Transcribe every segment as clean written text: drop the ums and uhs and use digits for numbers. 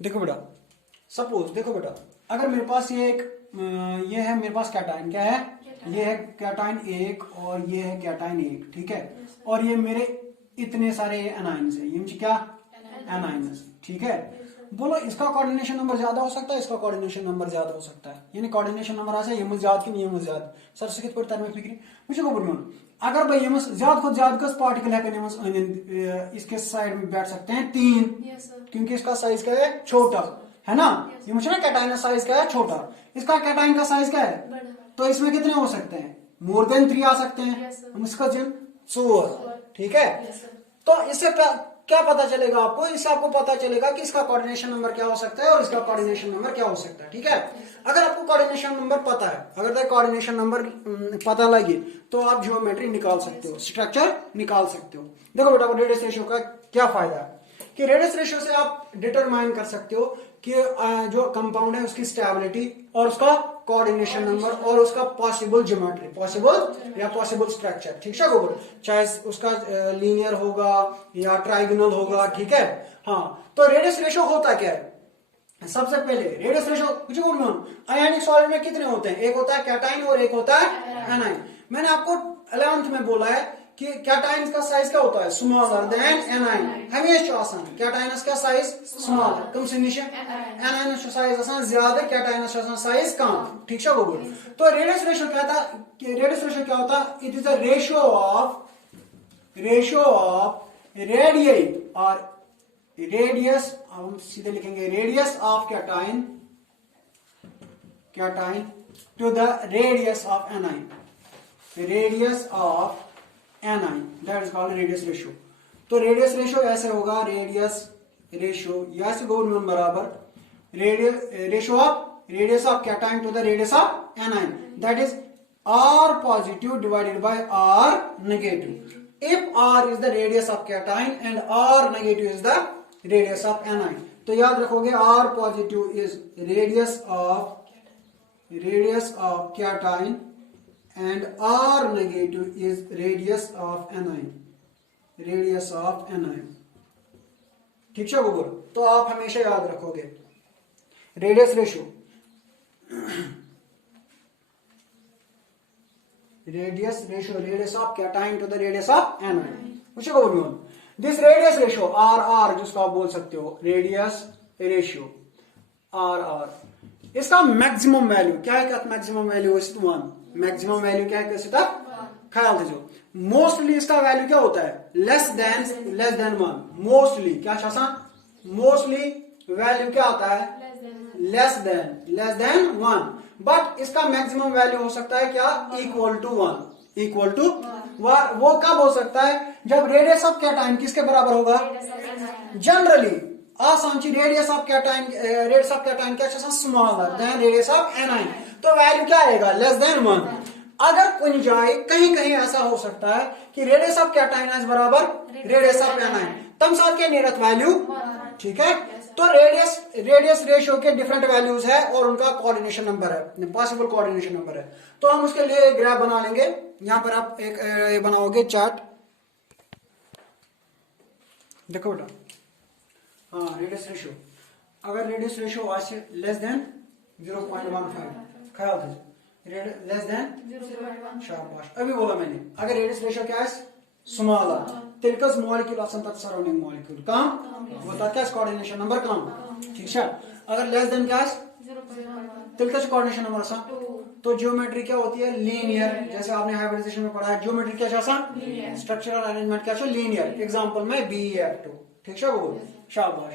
देखो बेटा, सपोज देखो बेटा, अगर मेरे पास ये एक ये है मेरे पास कैटाइन, क्या है, ये है कैटाइन 1 और ये है कैटाइन 1, ठीक है, और ये मेरे इतने सारे एनाइंस है, ये मुझे क्या एनाइंस, ठीक है। बोलो इसका कोऑर्डिनेशन नंबर ज्यादा हो सकता है, इसका कोऑर्डिनेशन नंबर ज्यादा हो सकता है, यानी कोऑर्डिनेशन नंबर आ ये ज्यादा कि ये ज्यादा सर से कित तरह फिक्री मुझे को बोलूं, अगर भाई ये ज्यादा खुद ज्यादा पार्टिकल है इसके साइड में बैठ सकते हैं 3, क्योंकि इसका साइज क्या है, छोटा है ना। ये मुझे ना कैटाइन का साइज क्या है, छोटा, इसका कैटाइन का साइज क्या है, तो इसमें कितने हो सकते हैं, मोर देन 3 आ सकते हैं, हम इसका जिन 4, ठीक है। तो इससे क्या पता चलेगा आपको, इससे आपको पता चलेगा कि इसका कोऑर्डिनेशन नंबर क्या हो सकता है और इसका कोऑर्डिनेशन नंबर क्या हो सकता है, ठीक है। अगर आपको कोऑर्डिनेशन नंबर पता है, अगर कोऑर्डिनेशन नंबर पता लगे तो आप ज्योमेट्री निकाल सकते हो, स्ट्रक्चर निकाल सकते हो। देखो बेटा, रेडियस रेशियो का क्या फायदा है कि रेडियस रेशियो से आप डिटरमाइन कर सकते हो कि जो कंपाउंड है उसकी स्टेबिलिटी और उसका कोऑर्डिनेशन नंबर और उसका पॉसिबल ज्योमेट्री, पॉसिबल स्ट्रक्चर, ठीक है गोबर, चाहे उसका लीनियर होगा या ट्राइगोनल होगा, ठीक है। हाँ, तो रेडियस रेशियो होता क्या है, सबसे पहले रेडियस रेशियो कुछ आयनिक सॉलिड में कितने होते हैं, एक होता है कैटाइन और एक होता है एनाइन। मैंने आपको 11th में बोला है कि कैटाइन का साइज क्या होता है, स्मॉलर देन एनाइन, हमेशा आसान कैटाइन का साइज स्मॉलर कम से नीचे, एनाइन साइज आसान ज्यादा, कैटाइन साइज कम, ठीक है गोबर। तो रेडियस रेशियो क्या था, रेडियस रेशियो क्या होता है, it is the ratio of radius और रेडियस, हम सीधे लिखेंगे radius of cation to the radius of anion, radius of anion, that is called radius ratio. तो रेडियस रेशियो ऐसे होगा, रेडियस रेशियो ऐसे गवर्नमेंट बराबर radius of cation to the radius of anion, that is r positive divided by r negative. If r is the radius of cation and r negative is the radius of A9, तो याद रखोगे r positive is radius of cation and r negative is radius of anion, ठीक है गोबर। तो आप हमेशा याद रखोगे radius ratio of cation to the radius of anion, ठीक है गोबर। दिस रेडियस रेशियो r जिसको आप बोल सकते हो रेडियस रेशियो r, इसका मैक्सिमम वैल्यू क्या है, maximum value is 1, maximum value क्या है कैसे तक ख्याल दीजिए। मोस्टली इसका वैल्यू क्या होता है, लेस देन 1, मोस्टली क्या शासन, मोस्टली वैल्यू क्या आता है, लेस देन 1, बट इसका मैक्सिमम वैल्यू हो सकता है क्या, इक्वल टू 1, वो कब हो सकता है, जब रेडियस ऑफ कैटाइन किसके बराबर होगा, जनरली आसान चीज रेडियस ऑफ कैटाइन क्या smaller than radius of A9, तो वैल्यू क्या आएगा, लेस देन 1। अगर कोई जाए कहीं ऐसा हो सकता है कि रेडियस ऑफ कैटाइन बराबर रेडियस ऑफ एनाइन, तब साथ के नियरेस्ट वैल्यू, ठीक है। तो रेडियस रेशियो के डिफरेंट वैल्यूज है और उनका कोऑर्डिनेशन नंबर है, पॉसिबल कोऑर्डिनेशन नंबर है। तो हम उसके लिए ग्राफ बना लेंगे, यहां पर आप एक बनाओगे चार्ट, देखो बेटा। हाँ, रेडियस रेशियो, अगर रेडियस रेशियो आसे लेस देन 0.15 ख्याल दीजिए, लेस देन शाबाश, अभी बोला मैंने, अगर रेडियस रेशियो क्या है स्मॉलर, तिलकस मॉलिक्यूल आसन तक सराउंडिंग मॉलिक्यूल कम होता क्या, कोऑर्डिनेशन नंबर कम, ठीक है। अगर लेस देन क्या है तिलकस कोऑर्डिनेशन नंबर आसान, तो ज्योमेट्री क्या होती है, लीनियर, जैसे आपने हाइब्रिडाइजेशन में पढ़ा है, ज्योमेट्री क्या आसान, स्ट्रक्चरल अरेंजमेंट क्या लीनियर, एग्जांपल में BF2, ठीक है वो शाबाश।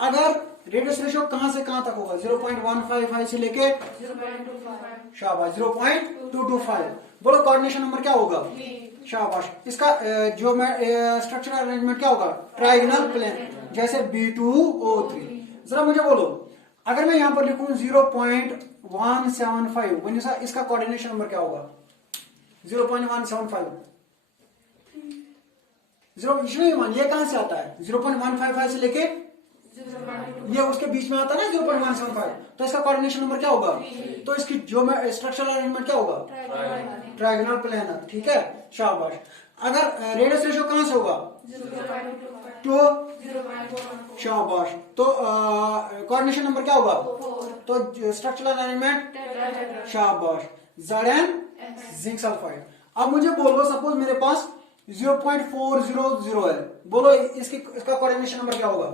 अगर रेडियस रेशियो कहां से कहां तक होगा, 0.155 से लेके शाबाश 0.225, बोलो कोऑर्डिनेशन नंबर क्या होगा, शाबाश। इसका जो स्ट्रक्चरल अरेंजमेंट क्या होगा, ट्राइगोनल प्लेन, जैसे B2O3। जरा मुझे बोलो, अगर मैं यहां पर लिखूं 0.175, इसका कोऑर्डिनेशन नंबर क्या होगा, 0.175, 0.1, ये कहां से आता है, 0.155 से लेके ये उसके बीच में आता है ना 0.175, तो इसका कोऑर्डिनेशन नंबर क्या होगा, तो इसकी जो स्ट्रक्चरल अरेंजमेंट क्या होगा, ट्राइगोनल प्लेनर, ठीक है शाबाश। अगर रेडियस रेशियो कहां से होगा, शाबाश। तो कोऑर्डिनेशन नंबर क्या होगा? तो स्ट्रक्चरल अरेंजमेंट शाबाश, जेड एंड जिंक सल्फाइड। अब मुझे बोलो सपोज मेरे पास 0.400 है, बोलो इसका कोऑर्डिनेशन नंबर क्या होगा?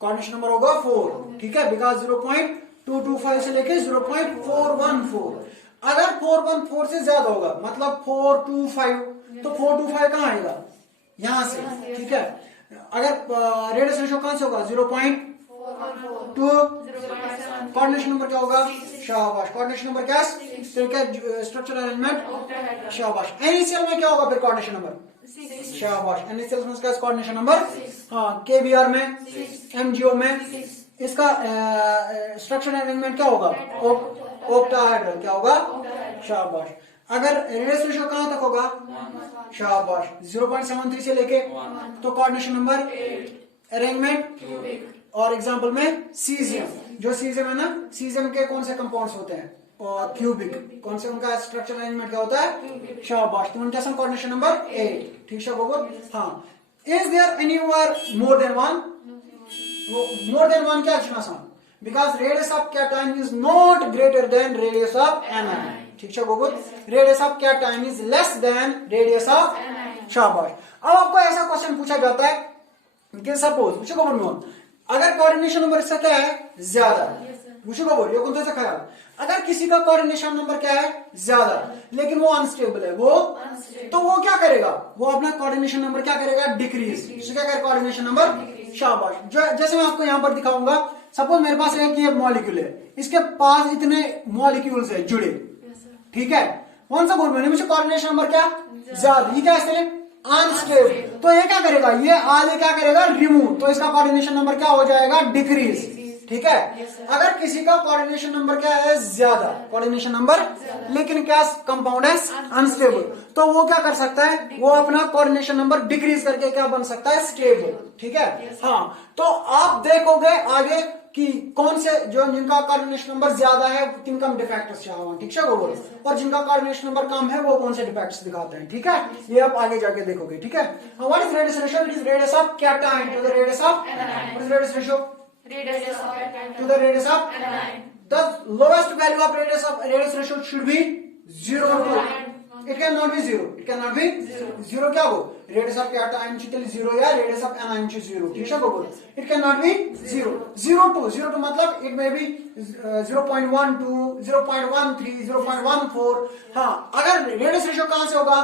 कोऑर्डिनेशन नंबर होगा 4, ठीक है, बिकॉज 0.225 से लेके 0.414। अगर 414 से ज्यादा होगा मतलब 425, तो 425 कहां आएगा? यहां से, ठीक है। अगर रेडियस रेशियो कहां से होगा? 0.2, कोऑर्डिनेशन नंबर क्या होगा? शाबाश, कोऑर्डिनेशन नंबर क्या है? स्ट्रक्चरल अरेंजमेंट शाबाश। एनएसीएल में क्या होगा फिर कोऑर्डिनेशन नंबर? शाबाश, एनएसीएल में इसका कोऑर्डिनेशन नंबर, हाँ, केबीआर में, एमजीओ में इसका स्ट्रक्चरल अरेंजमेंट क्या होगा? ऑक्टाहेड्रल क्या होगा? शाबाश। अगर रेडियस रेशियो कहां तक होगा? शाबाश, 0.73 से लेके, तो कोऑर्डिनेशन नंबर अरेंजमेंट। और एग्जांपल में सीजियम, जो सीजियम है ना, सीजियम के कौन से कंपाउंड्स होते हैं? और क्यूबिक, कौन से उनका स्ट्रक्चरल अरेंजमेंट क्या होता है? शाबाश, तो उनका कोऑर्डिनेशन नंबर 8, ठीक है गोबर। हाँ, is there anywhere more than one? More than one क्या लिखना आसान, because radius of cation is not greater than radius of anion, ठीक है गोबर। Radius of cation is less than radius of, शाबाश। अब आपको ऐसा क्वेश्चन पूछा जाता है कि सपोज पूछो गोबर मोहन, अगर कोऑर्डिनेशन नंबर इसका क्या है? ज्यादा, पूछो गोबर, ये कौन सा ख्याल? अगर किसी का कोऑर्डिनेशन नंबर क्या है? ज्यादा, लेकिन वो अनस्टेबल है, वो तो वो क्या करेगा? वो अपना कोऑर्डिनेशन नंबर क्या करेगा? डिक्रीज। क्या करेगा? कोऑर्डिनेशन नंबर, शाबाश। जैसे मैं आपको यहां पर दिखाऊंगा, सपोज मेरे पास एक ये मॉलिक्यूल है, इसके पास इतने मॉलिक्यूल्स है जुड़े, ठीक है, कौन सा बोल, मुझे कोऑर्डिनेशन नंबर क्या? ज्यादा। ये क्या है? अनस्टेबल। तो ये क्या करेगा? ये आगे क्या करेगा? रिमूव। तो इसका कोऑर्डिनेशन नंबर क्या हो जाएगा? डिक्रीज, ठीक है। अगर किसी का कोऑर्डिनेशन नंबर क्या है? ज्यादा, कोऑर्डिनेशन नंबर, लेकिन क्या कंपाउंड है? अनस्टेबल, तो वो क्या कर सकता है? वो अपना कोऑर्डिनेशन नंबर डिक्रीज करके क्या बन सकता है? स्टेबल, ठीक है। हाँ, तो आप देखोगे आगे कि कौन से जो जिनका कोऑर्डिनेशन नंबर ज्यादा है किनका डिफेक्ट्स, ठीक है वो, और जिनका कोऑर्डिनेशन नंबर कम है वो कौन से डिफेक्ट्स दिखाते हैं, ठीक है। ये आप आगे जाके देखोगे, ठीक है। What is radius ratio? It is radius of cation to the radius of, what is radius ratio? To the radius of, the lowest value of radius ratio should be 0. It cannot be 0. It cannot be 0. क्या हो? Radius of cation is 0 या radius of anion is 0. ठीक है बोलो? It cannot be 0. 0.2 मतलब it may be 0.12, 0.13, 0.14. हाँ, अगर radius ratio कहां से होगा?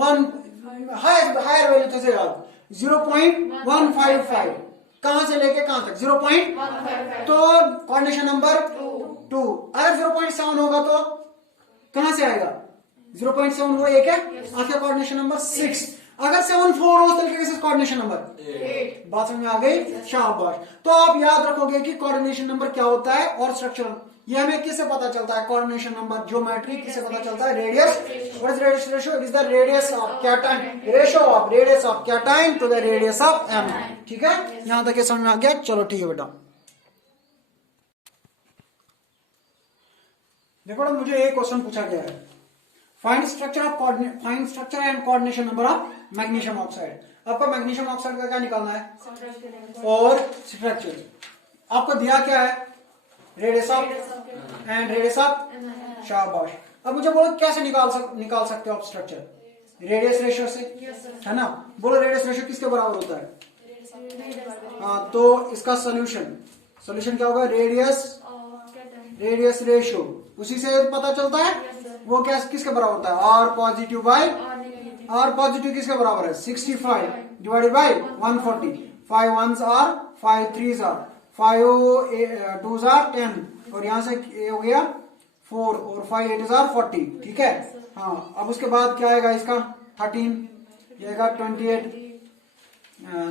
1 हायर वैल्यू तो से 0.155, कहां से लेके कहां तक? 0.155, तो कोऑर्डिनेशन नंबर 2। अगर 0.7 होगा तो कहां से आएगा? 0.7 वो एक है, आपका कोऑर्डिनेशन नंबर 6। अगर 7.4 हो तो कैसे? Coordination number 8। बात समझ में आ गई? शाबाश। तो आप याद रखोगे कि कोऑर्डिनेशन नंबर क्या होता है और स्ट्रक्चर, ये हमें किससे पता चलता है? कोऑर्डिनेशन नंबर ज्योमेट्री किससे पता चलता है? Radius. What is radius ratio? It is the radius of cation, ratio of radius of cation to the radius of anion, ठीक है। यहां तक ये समझ में आ गया? चलो ठीक है बेटा। देखो मुझे एक क्वेश्चन पूछा गया है, find structure and coordination number of magnesium oxide. आपको मैग्नीशियम ऑक्साइड का क्या निकालना है? और स्ट्रक्चर। आपको दिया क्या है? Radius of and radius of, शाबाश। अब मुझे बोलो कैसे निकाल सकते हो आप स्ट्रक्चर? रेडियस रेशियो से, है ना। बोलो रेडियस रेशियो किसके बराबर होता है? हाँ, तो इसका सोल्यूशन क्या होगा? रेडियस रेशियो, उसी से पता चलता है वो क्या किसके बराबर होता है? R positive by, r positive किसके बराबर है? 65 divided by 140। 5 1s are, 5 3s are, 5 2s are 10, और यहां से ये हो गया 4, और 5 8s आर 40, ठीक है। हाँ, अब उसके बाद क्या आएगा इसका? 13, ये आएगा 28।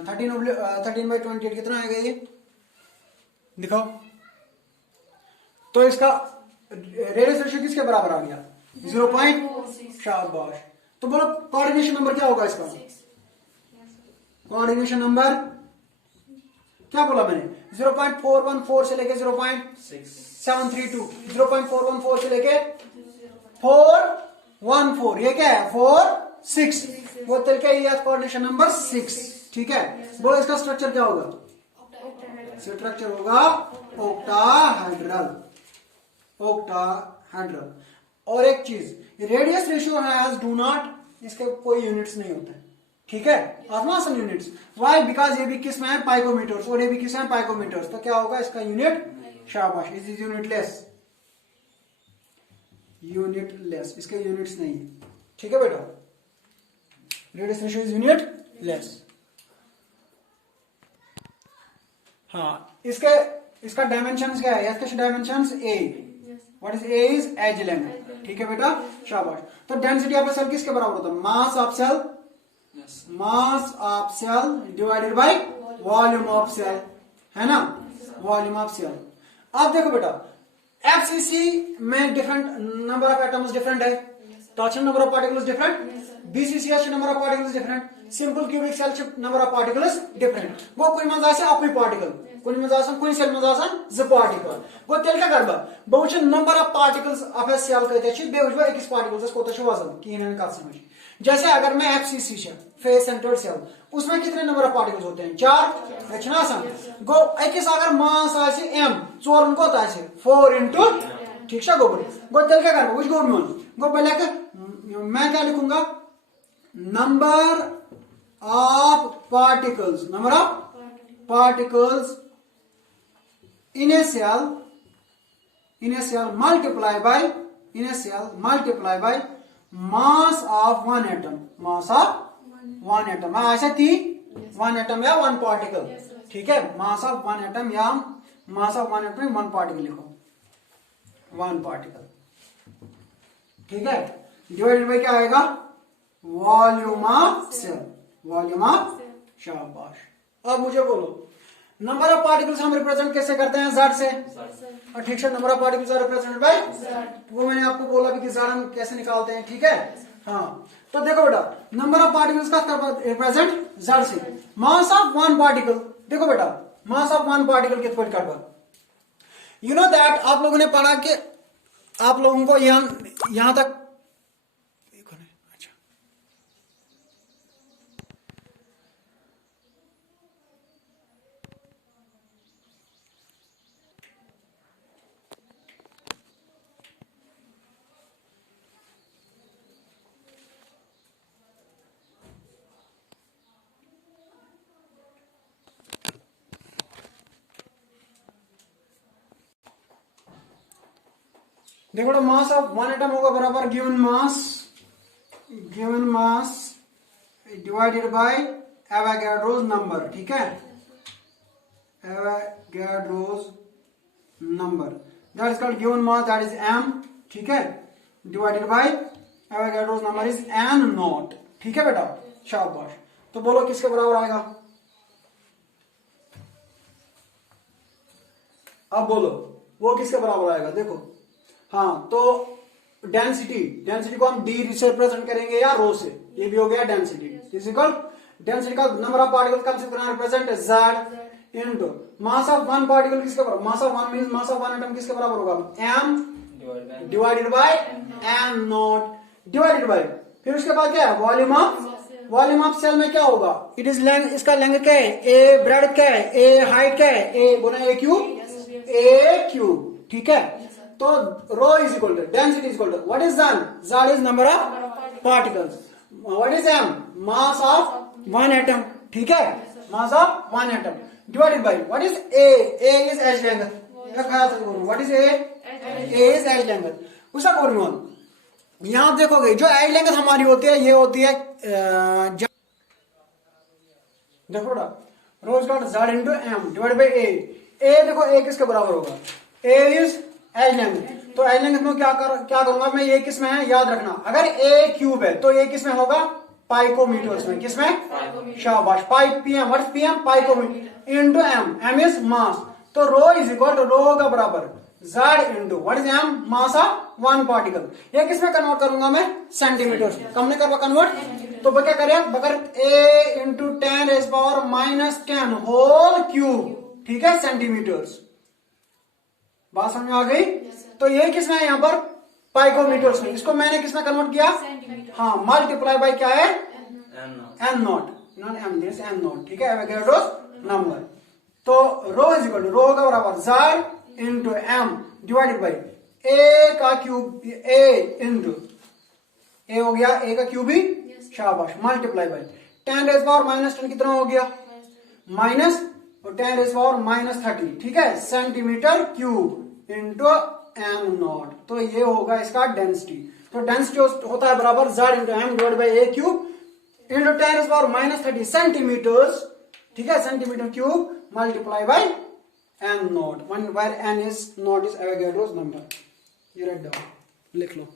13 बाई 28 कितना आएगा ये? दिखाओ। तो इसका रेडियस रेशियो किसके बराबर आ गया? 0. शाबाश। तो बोलो कोऑर्डिनेशन नंबर क्या होगा इसका? कोऑर्डिनेशन नंबर क्या बोला मैंने? 0.414 से लेके 0.732, 0.414 से लेके 414, ये क्या है? 4 6, वो तरीके ये कोऑर्डिनेशन नंबर 6, ठीक है, वो इसका स्ट्रक्चर क्या होगा? स्ट्रक्चर होगा ओक्टाहेड्रल। ओक्टाहेड्रल। और एक चीज, radius ratio has do not, इसके कोई यूनिट्स नहीं होते, ठीक है, आसमान यूनिट्स। वाई? बिकॉज ये भी किस में है? पाइकोमीटर्स, और ये भी किस में? पाइकोमीटर्स। तो क्या होगा इसका यूनिट? शाबाश, इज यूनिटलेस। यूनिटलेस, इसके यूनिट्स नहीं है, ठीक है बेटा। Radius ratio is unitless. हाँ, इसका डायमेंशंस क्या है? इसके dimensions a. What is a? Is edge length, ठीक है बेटा, शाबाश। तो डेंसिटी ऑफ सेल किसके बराबर होता है? Mass of cell, mass of cell divided by volume of cell, है ना, वॉल्यूम ऑफ सेल। अब देखो बेटा, एफसीसी में different number of atoms different है, टॉर्शन नंबर ऑफ पार्टिकल्स डिफरेंट, बीसीसीएच number of particles different, simple cubic cell number of particles different. वो कोई मंज आसे अकु पार्टिकल, कोई सेल मंज ज पार्टिकल। गो तेल क्या कर बह which number of particles of a cell कत बे वुच अकिस पार्टिकल्स कोत वजन, कहीं कत समझ। जैसे अगर मैं एफसीसी फेस सेंटर्ड सेल, उसमें कितने नंबर ऑफ पार्टिकल्स होते हैं? 4। गो अकिस अगर मास आसे m, चोरन कोत आसे 4 इंटू, ठीक है, गो तेल क्या कर वुच गो मोन, गो मैं क्या लिखूंगा? Number of particles, number of particles in a cell multiply by mass of one atom, mass of one atom। ऐसा थी 1 atom या 1 particle, ठीक है, mass of 1 atom या mass of 1 atom 1 particle लिखो, 1 particle, ठीक है। डिवाइडेड बाय क्या आएगा? Volume of cell, volume of, शाबाश। अब मुझे बोलो, नंबर ऑफ पार्टिकल्स हम रिप्रेजेंट कैसे करते हैं? Z से, और ठीक है, number of particles are represented by Z। वो मैंने आपको बोला भी कि Z हम कैसे निकालते हैं, ठीक है। हाँ, तो देखो बेटा, नंबर ऑफ पार्टिकल्स का रिप्रेजेंट Z से। मास ऑफ 1 पार्टिकल, देखो बेटा, मास ऑफ 1 पार्टिकल कितना कर, यू नो दैट, आप लोगों ने पढ़ा कि आप लोगों को यहां तक, देखो मास ऑफ 1 एटम होगा बराबर given mass divided by Avogadro's number, ठीक है, Avogadro's number, that is called given mass, that is m, ठीक है, divided by Avogadro's number is n not, ठीक है बेटा, शाबाश। तो बोलो किसके बराबर आएगा? अब बोलो वो किसके बराबर आएगा? देखो, हाँ, तो डेंसिटी को हम डी से रिप्रेजेंट करेंगे या रो से, ये भी हो गया डेंसिटी। डेंसिटी का नंबर ऑफ पार्टिकल कम से कम रिप्रेजेंट है Z into mass of 1 particle किसके बराबर? मास of 1 means mass of 1 atom किसके बराबर होगा? m divided bye n not divided by, फिर उसके बाद क्या है? वॉल्यूम ऑफ सेल में क्या होगा? इट इज लेंथ, इसका लेंथ क्या है? a ब्रेड्थ क्या है? a हाइट क्या है? a गुना a क्यूब, ठीक है। तो rho is equal to density is equal to what is Z is number of particles, what is m? Mass of 1 atom, ठीक है, mass of 1 atom divided by what is a is edge length, what is a is edge length. उसका formula यहां देखोगे, जो as length हमारी होती है ये होती है देखो rho is equal to Z into m divided by a देखो a किसके बराबर होगा? a इज एज लेंथ, तो एज लेंथ में क्या करूंगा मैं? ये किस में है याद रखना, अगर a क्यूब है तो ये किस में होगा? पाइकोमीटर्स में, किस में? शाबाश, pi pm, what is pm? Picometre into m is mass, तो rho is equal to rho का बराबर Z into what is m? Mass of 1 particle. ये किस में कन्वर्ट करूंगा मैं? सेंटीमीटर्स। कम करवा कन्वर्ट, तो क्या करें? बगर a इंटू 10⁻⁻10 होल क्यूब, ठीक है, सेंटीमीटर्स। बात समझ आ गई? तो ये किसमें है? यहाँ पर पाइकोमीटर्स में। इसको मैंने किसमें कन्वर्ट किया? हाँ, मल्टीप्लाई बाय क्या है? n नॉट, नॉन एम मींस एन नॉट, ठीक है, एवोगैड्रोस नंबर। तो rho is equal to rho का बराबर Z into M divided by A का क्यूब, ए इंटू ए हो गया ए का क्यूब ही, शाबाश, multiply by 10 raise power minus 10 कितना हो गया, माइनस, और 10 रेज़ पावर माइनस 30, ठीक है, centimetre cube into am not. तो ये होगा इसका डेंसिटी। तो डेंसिटी होता है बराबर Z into M divide by a cube into 10 raise power minus 30 centimetres, ठीक है, centimetre cube multiply by N naught, one where N is naught is Avogadro's number. ये राइट डाउन लिख लो।